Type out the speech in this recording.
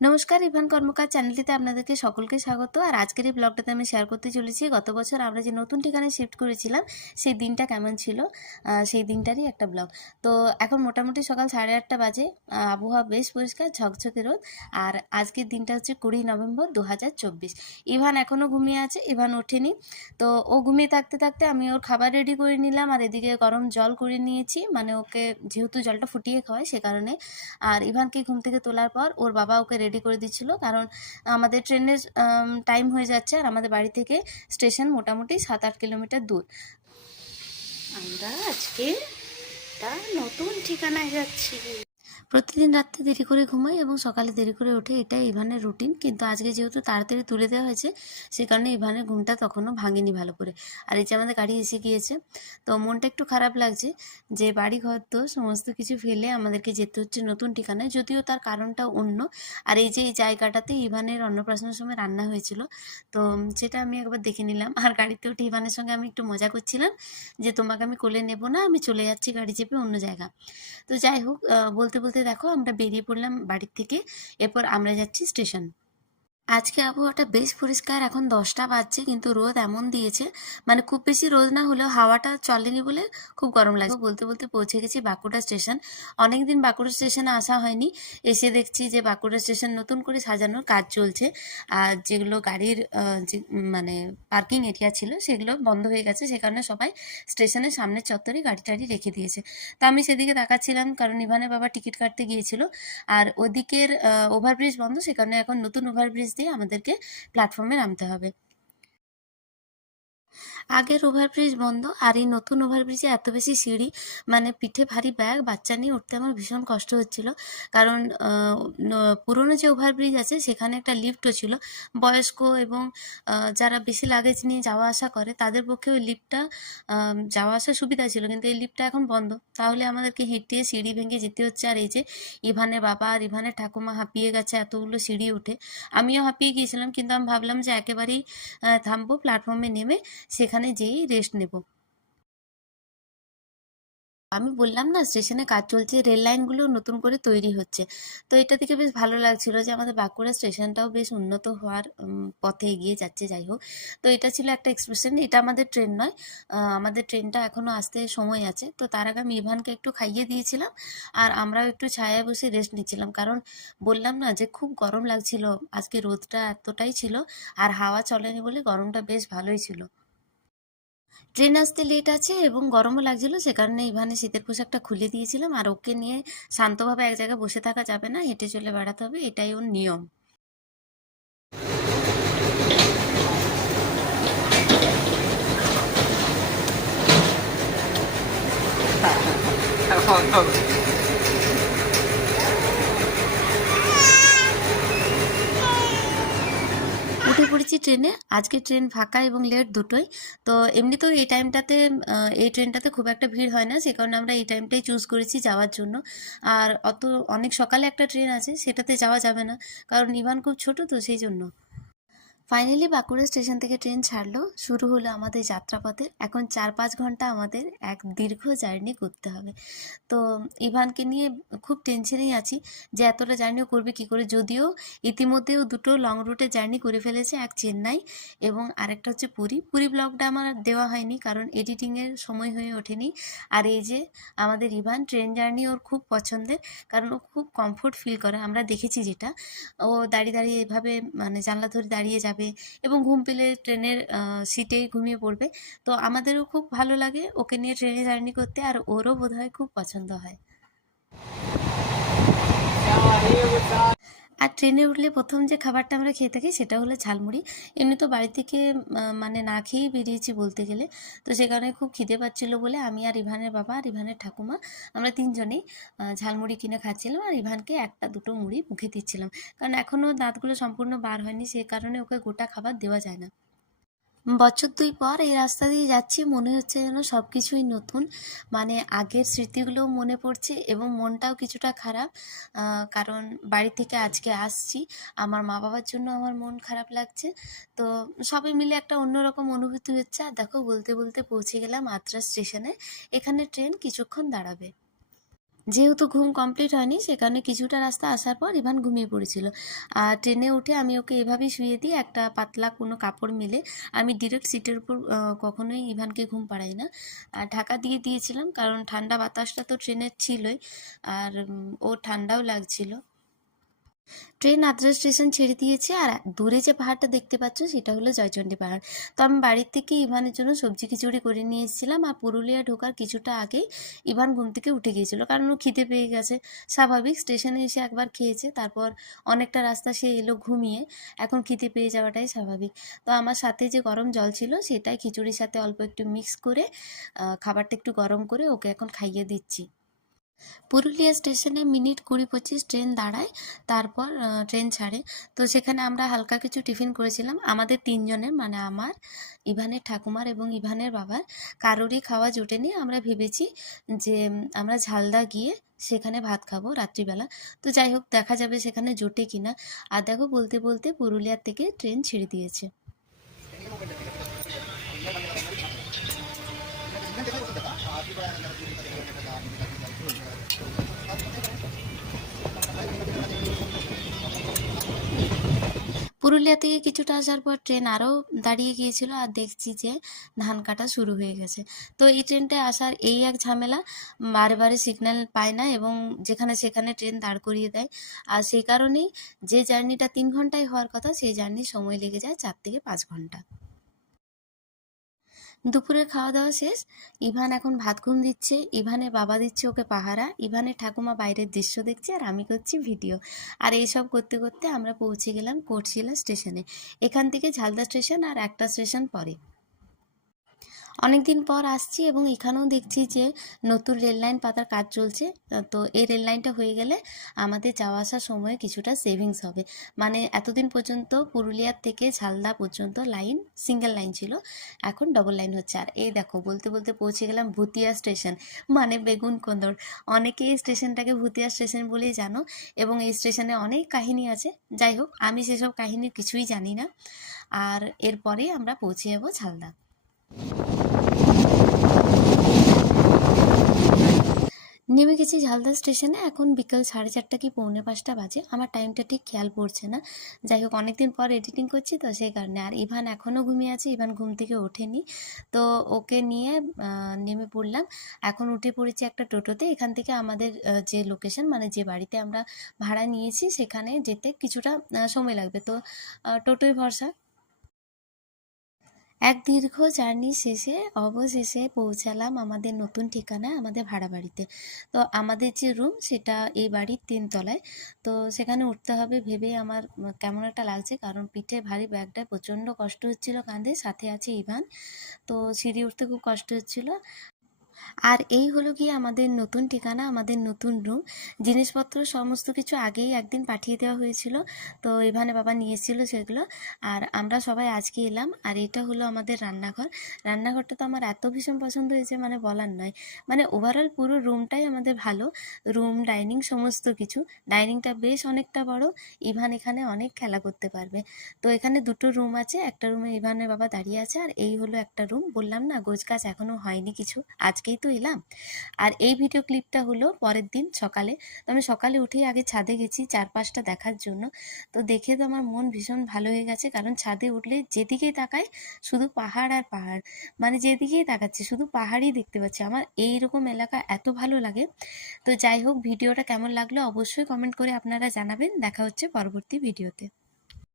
নমস্কার, ইভান কর্মকার চ্যানেলটিতে আপনাদেরকে সকলকে স্বাগত। আর আজকের এই ব্লগটাতে আমি শেয়ার করতে চলেছি গত বছর আমরা যে নতুন ঠিকানায় শিফট করেছিলাম সেই দিনটা কেমন ছিল, সেই দিনটারই একটা ব্লগ। তো এখন মোটামুটি সকাল 8:30 বাজে, আবহাওয়া বেশ পরিষ্কার, ঝকঝকে রোদ। আর আজকের দিনটা হচ্ছে 20 নভেম্বর 2024। ইভান এখনও ঘুমিয়ে আছে, ইভান ওঠেনি। তো ও ঘুমিয়ে থাকতে থাকতে আমি ওর খাবার রেডি করে নিলাম, আর এদিকে গরম জল করে নিয়েছি, মানে ওকে যেহেতু জলটা ফুটিয়ে খাওয়াই সে কারণে। আর ইভানকে ঘুম থেকে তোলার পর ওর বাবা ওকে রেডি করে দিচ্ছিল, কারণ আমাদের ট্রেনের টাইম হয়ে যাচ্ছে, আর আমাদের বাড়ি থেকে স্টেশন মোটামুটি 7-8 কিলোমিটার দূর। আমরা আজকে তার নতুন ঠিকানায় যাচ্ছি। প্রতিদিন রাত্রে দেরি করে ঘুমাই এবং সকালে দেরি করে ওঠে, এটাই ইভানের রুটিন। কিন্তু আজকে যেহেতু তাড়াতাড়ি তুলে দেওয়া হয়েছে সে কারণে ইভানের ঘুমটা তখনও ভাঙেনি ভালো করে। আর এই যে আমাদের গাড়ি এসে গিয়েছে, তো মনটা একটু খারাপ লাগছে যে বাড়ি ঘর তো সমস্ত কিছু ফেলে আমাদেরকে যেতে হচ্ছে নতুন ঠিকানায়, যদিও তার কারণটা অন্য। আর এই যে এই জায়গাটাতে ইভানের অন্নপ্রাশনের সময় রান্না হয়েছিল, তো সেটা আমি একবার দেখে নিলাম। আর গাড়িতে উঠে ইভানের সঙ্গে আমি একটু মজা করছিলাম যে তোমাকে আমি কোলে নেব না, আমি চলে যাচ্ছি গাড়ি চেপে অন্য জায়গা। তো যাই হোক, বলতে বলতে দেখো আমরা বেরিয়ে পড়লাম বাড়ির থেকে। এরপর আমরা যাচ্ছি স্টেশন। আজকে আবহাওয়াটা বেশ পরিষ্কার, এখন 10টা বাজছে, কিন্তু রোদ এমন দিয়েছে, মানে খুব বেশি রোদ না হলেও হাওয়াটা চলেনি বলে খুব গরম লাগছে। বলতে বলতে পৌঁছে গেছি বাঁকুড়া স্টেশন। অনেকদিন বাঁকুড়া স্টেশনে আসা হয়নি, এসে দেখছি যে বাঁকুড়া স্টেশন নতুন করে সাজানোর কাজ চলছে। আর যেগুলো গাড়ির যে মানে পার্কিং এরিয়া ছিল সেগুলো বন্ধ হয়ে গেছে, সে কারণে সবাই স্টেশনের সামনের চত্বরে গাড়ি টাড়ি রেখে দিয়েছে। তো আমি সেদিকে তাকাচ্ছিলাম, কারণ ইভানের বাবা টিকিট কাটতে গিয়েছিল। আর ওদিকের ওভারব্রিজ বন্ধ, সে কারণে এখন নতুন ওভারব্রিজ দিয়ে আমাদেরকে প্ল্যাটফর্মে নামতে হবে। আগের ওভারব্রিজ বন্ধ, আর এই নতুন ওভারব্রিজে এত বেশি সিঁড়ি, মানে পিঠে ভারী ব্যাগ বাচ্চা নিয়ে উঠতে আমার ভীষণ কষ্ট হচ্ছিল। কারণ পুরনো যে ওভারব্রিজ আছে সেখানে একটা লিফটও ছিল। বয়স্ক এবং যারা বেশি লাগেজ নিয়ে যাওয়া আসা করে তাদের পক্ষে ওই লিফটটা যাওয়া আসার সুবিধা ছিল, কিন্তু এই লিফটটা এখন বন্ধ। তাহলে আমাদেরকে হেঁটে সিঁড়ি ভেঙে যেতে হচ্ছে। আর এই যে ইভানের বাবা আর ইভানের ঠাকুমা হাঁপিয়ে গেছে এতগুলো সিঁড়ি উঠে, আমিও হাঁপিয়ে গিয়েছিলাম। কিন্তু আমি ভাবলাম যে একেবারেই থামবো, প্ল্যাটফর্মে নেমে সেখানে যেয়েই রেস্ট নেব। আমি বললাম না স্টেশনে কাজ চলছে, রেল লাইনগুলো নতুন করে তৈরি হচ্ছে। তো এটা থেকে বেশ ভালো লাগছিল যে আমাদের বাঁকুড়া স্টেশনটাও বেশ উন্নত হওয়ার পথে এগিয়ে যাচ্ছে। যাই হোক, তো এটা ছিল একটা এক্সপ্রেশন। এটা আমাদের ট্রেন নয়, আমাদের ট্রেনটা এখনো আসতে সময় আছে। তো তার আগে আমি ইভানকে একটু খাইয়ে দিয়েছিলাম, আর আমরাও একটু ছায়ায় বসে রেস্ট নিচ্ছিলাম। কারণ বললাম না যে খুব গরম লাগছিল, আজকে রোদটা এতটাই ছিল, আর হাওয়া চলেনি বলে গরমটা বেশ ভালোই ছিল। ট্রেন আসতে লেট আছে এবং গরমও লাগছিল, সে কারণে ইভানের শীতের পোশাকটা খুলে দিয়েছিলাম। আর ওকে নিয়ে শান্তভাবে এক জায়গায় বসে থাকা যাবে না, হেঁটে চলে বেড়াতে হবে, এটাই ওর নিয়ম। উঠে পড়েছি ট্রেনে। আজকে ট্রেন ফাঁকা এবং লেট দুটোই। তো এমনিতেও এই টাইমটাতে এই ট্রেনটাতে খুব একটা ভিড় হয় না, সে কারণে আমরা এই টাইমটাই চুজ করেছি যাওয়ার জন্য। আর অনেক সকালে একটা ট্রেন আছে, সেটাতে যাওয়া যাবে না, কারণ ইভান খুব ছোট, তো সেই জন্য। ফাইনালি বাঁকুড়া স্টেশন থেকে ট্রেন ছাড়লো, শুরু হলো আমাদের যাত্রাপথে। এখন 4-5 ঘন্টা আমাদের এক দীর্ঘ জার্নি করতে হবে। তো ইভানকে নিয়ে খুব টেনশনেই আছি যে এতটা জার্নিও করবে কি করে, যদিও ইতিমধ্যেও দুটো লং রুটে জার্নি করে ফেলেছে, এক চেন্নাই এবং আরেকটা হচ্ছে পুরী। পুরী ব্লগটা আমার দেওয়া হয়নি কারণ এডিটিংয়ের সময় হয়ে ওঠেনি। আর এই যে আমাদের ইভান, ট্রেন জার্নি ওর খুব পছন্দের, কারণ ও খুব কমফোর্ট ফিল করে। আমরা দেখেছি যেটা, ও দাঁড়িয়ে দাঁড়িয়ে এভাবে মানে জানলা ধরে দাঁড়িয়ে যাবে এবং ঘুম পেলে ট্রেনের সিটেই ঘুমিয়ে পড়বে। তো আমাদেরও খুব ভালো লাগে ওকে নিয়ে ট্রেনে জার্নি করতে, আর ওরও বোধহয় খুব পছন্দ হয়। আর ট্রেনে উঠলে প্রথম যে খাবারটা আমরা খেয়ে থাকি সেটা হলো ঝালমুড়ি। এমনি তো বাড়ি থেকে মানে না খেয়েই বেরিয়েছি বলতে গেলে। তো সে কারণে খুব খিদে পাচ্ছিল বলে আমি আর ইভানের বাবা আর ইভানের ঠাকুমা আমরা তিনজনেই ঝালমুড়ি কিনে খাচ্ছিলাম, আর ইভানকে একটা দুটো মুড়ি মুখে দিচ্ছিলাম। কারণ এখনও দাঁতগুলো সম্পূর্ণ বার হয়নি, সে কারণে ওকে গোটা খাবার দেওয়া যায় না। বছর 2 পর এই রাস্তা দিয়ে যাচ্ছি, মনে হচ্ছে যেন সব কিছুই নতুন। মানে আগের স্মৃতিগুলোও মনে পড়ছে এবং মনটাও কিছুটা খারাপ, কারণ বাড়ি থেকে আজকে আসছি। আমার মা বাবার জন্য আমার মন খারাপ লাগছে। তো সবাই মিলে একটা অন্যরকম অনুভূতি হচ্ছে। আর দেখো বলতে বলতে পৌঁছে গেলাম আদ্রা স্টেশনে। এখানে ট্রেন কিছুক্ষণ দাঁড়াবে। যেহেতু ঘুম কমপ্লিট হয়নি সে কারণে কিছুটা রাস্তা আসার পর ইভান ঘুমিয়ে পড়েছিল। আর ট্রেনে উঠে আমি ওকে এভাবেই শুইয়ে দিই একটা পাতলা কোনো কাপড় মেলে। আমি ডিরেক্ট সিটের উপর কখনোই ইভানকে ঘুম পাড়াই না। আর ঢাকা দিয়ে দিয়েছিলাম কারণ ঠান্ডা বাতাসটা তো ট্রেনের ছিলই। আর ওর ঠান্ডাও লাগছিল। ট্রেন আদ্রা স্টেশন ছেড়ে দিয়েছে আর দূরে যে পাহাড়টা দেখতে পাচ্ছ সেটা হলো জয়চণ্ডী পাহাড়। তো আমি বাড়ির থেকে ইভানের জন্য সবজি খিচুড়ি করে নিয়ে এসেছিলাম আর পুরুলিয়া ঢোকার কিছুটা আগেই ইভান ঘুম থেকে উঠে গিয়েছিল কারণ ও খিদে পেয়ে গেছে। স্বাভাবিক, স্টেশনে এসে একবার খেয়েছে, তারপর অনেকটা রাস্তা সে এলো ঘুমিয়ে, এখন খিদে পেয়ে যাওয়াটাই স্বাভাবিক। তো আমার সাথে যে গরম জল ছিল সেটাই খিচুড়ির সাথে অল্প একটু মিক্স করে খাবারটা একটু গরম করে ওকে এখন খাইয়ে দিচ্ছি। পুরুলিয়া স্টেশনে মিনিট 20-25 ট্রেন দাঁড়ায়, তারপর ট্রেন ছাড়ে। তো সেখানে আমরা হালকা কিছু টিফিন করেছিলাম আমাদের তিনজনের, মানে আমার, ইভানের ঠাকুমার এবং ইভানের বাবার। কারোরই খাওয়া জোটেনি। আমরা ভেবেছি যে আমরা ঝালদা গিয়ে সেখানে ভাত খাবো রাত্রিবেলা। তো যাই হোক, দেখা যাবে সেখানে জোটে কিনা। আর দেখো, বলতে বলতে পুরুলিয়ার থেকে ট্রেন ছেড়ে দিয়েছে। পুরুলিয়া থেকে কিছুটা আসার পর ট্রেন আরও দাঁড়িয়ে গিয়েছিল আর দেখছি যে ধান কাটা শুরু হয়ে গেছে। তো এই ট্রেনটায় আসার এই এক ঝামেলা, বারে বারে সিগন্যাল পায় না এবং যেখানে সেখানে ট্রেন দাঁড় করিয়ে দেয়। আর সেই কারণেই যে জার্নিটা 3 ঘন্টায় হওয়ার কথা সেই জার্নির সময় লেগে যায় 4 থেকে 5 ঘন্টা। দুপুরের খাওয়া দাওয়া শেষ। ইভান এখন ভাত ঘুম দিচ্ছে, ইভানের বাবা দিচ্ছে ওকে পাহারা, ইভানের ঠাকুমা বাইরের দৃশ্য দেখছে আর আমি করছি ভিডিও। আর এইসব করতে করতে আমরা পৌঁছে গেলাম কোটশিলা স্টেশনে। এখান থেকে ঝালদা স্টেশন আর একটা স্টেশন পরে। অনেকদিন পর আসছি এবং এখানেও দেখছি যে নতুন রেল লাইন পাতার কাজ চলছে। তো এই রেল লাইনটা হয়ে গেলে আমাদের যাওয়া আসার সময়ে কিছুটা সেভিংস হবে। মানে এতদিন পর্যন্ত পুরুলিয়ার থেকে ঝালদা পর্যন্ত লাইন সিঙ্গেল লাইন ছিল, এখন ডবল লাইন হচ্ছে। আর এই দেখো, বলতে বলতে পৌঁছে গেলাম ভুতিয়া স্টেশন, মানে বেগুনকোন্দর। অনেকে এই স্টেশনটাকে ভুতিয়া স্টেশন বলেই জানো এবং এই স্টেশনে অনেক কাহিনী আছে। যাই হোক, আমি সেসব কাহিনীর কিছুই জানি না। আর এরপরেই আমরা পৌঁছে যাবো ঝালদা। নেমে গেছি ঝালদা স্টেশনে। এখন বিকেল 4:30 কি 4:45 বাজে, আমার টাইমটা ঠিক খেয়াল পড়ছে না। যাই হোক, অনেকদিন পর এডিটিং করছি তো সেই কারণে। আর ইভান এখনও ঘুমিয়ে আছে, ইভান ঘুম থেকে ওঠেনি। তো ওকে নিয়ে নেমে পড়লাম। এখন উঠে পড়েছি একটা টোটোতে। এখান থেকে আমাদের যে লোকেশন, মানে যে বাড়িতে আমরা ভাড়া নিয়েছি সেখানে যেতে কিছুটা সময় লাগবে। তো টোটোই ভরসা। এক দীর্ঘ জার্নি শেষে অবশেষে পৌঁছালাম আমাদের নতুন ঠিকানায়, আমাদের ভাড়া বাড়িতে। তো আমাদের যে রুম সেটা এই বাড়ির 3 তলায়। তো সেখানে উঠতে হবে ভেবেই আমার কেমন একটা লাগছে, কারণ পিঠে ভারী ব্যাগটায় প্রচণ্ড কষ্ট হচ্ছিল কাঁধে, সাথে আছে ইভান। তো সিঁড়ি উঠতে খুব কষ্ট হচ্ছিল। আর এই হলো গিয়ে আমাদের নতুন ঠিকানা, আমাদের নতুন রুম। জিনিসপত্র সমস্ত কিছু আগেই একদিন পাঠিয়ে দেওয়া হয়েছিল, তো এখানে বাবা নিয়ে এসেছিলো সেগুলো। আর আমরা সবাই আজকে এলাম। আর এটা হলো আমাদের রান্নাঘর। রান্নাঘরটা তো আমার এত ভীষণ পছন্দ হয়েছে, মানে বলার নয়। মানে ওভারঅল পুরো রুমটাই আমাদের ভালো। রুম, ডাইনিং সমস্ত কিছু। ডাইনিংটা বেশ অনেকটা বড়, ইভান এখানে অনেক খেলা করতে পারবে। তো এখানে দুটো রুম আছে, একটা রুমে ইভানের বাবা দাঁড়িয়ে আছে আর এই হলো একটা রুম। বললাম না গোছগাছ এখনও হয়নি কিছু, আজকেই তো এলাম। আর এই ভিডিও ক্লিপটা হলো পরের দিন সকালে। তো আমি সকালে উঠেই আগে ছাদে গেছি চারপাশটা দেখার জন্য। তো দেখে তো আমার মন ভীষণ ভালো হয়ে গেছে, কারণ ছাদে উঠলে যেদিকেই তাকাই শুধু পাহাড় আর পাহাড়। মানে যেদিকেই তাকাচ্ছি শুধু পাহাড়ই দেখতে পাচ্ছি। আমার এইরকম এলাকা এত ভালো লাগে। তো যাই হোক, ভিডিওটা কেমন লাগলো অবশ্যই কমেন্ট করে আপনারা জানাবেন। দেখা হচ্ছে পরবর্তী ভিডিওতে।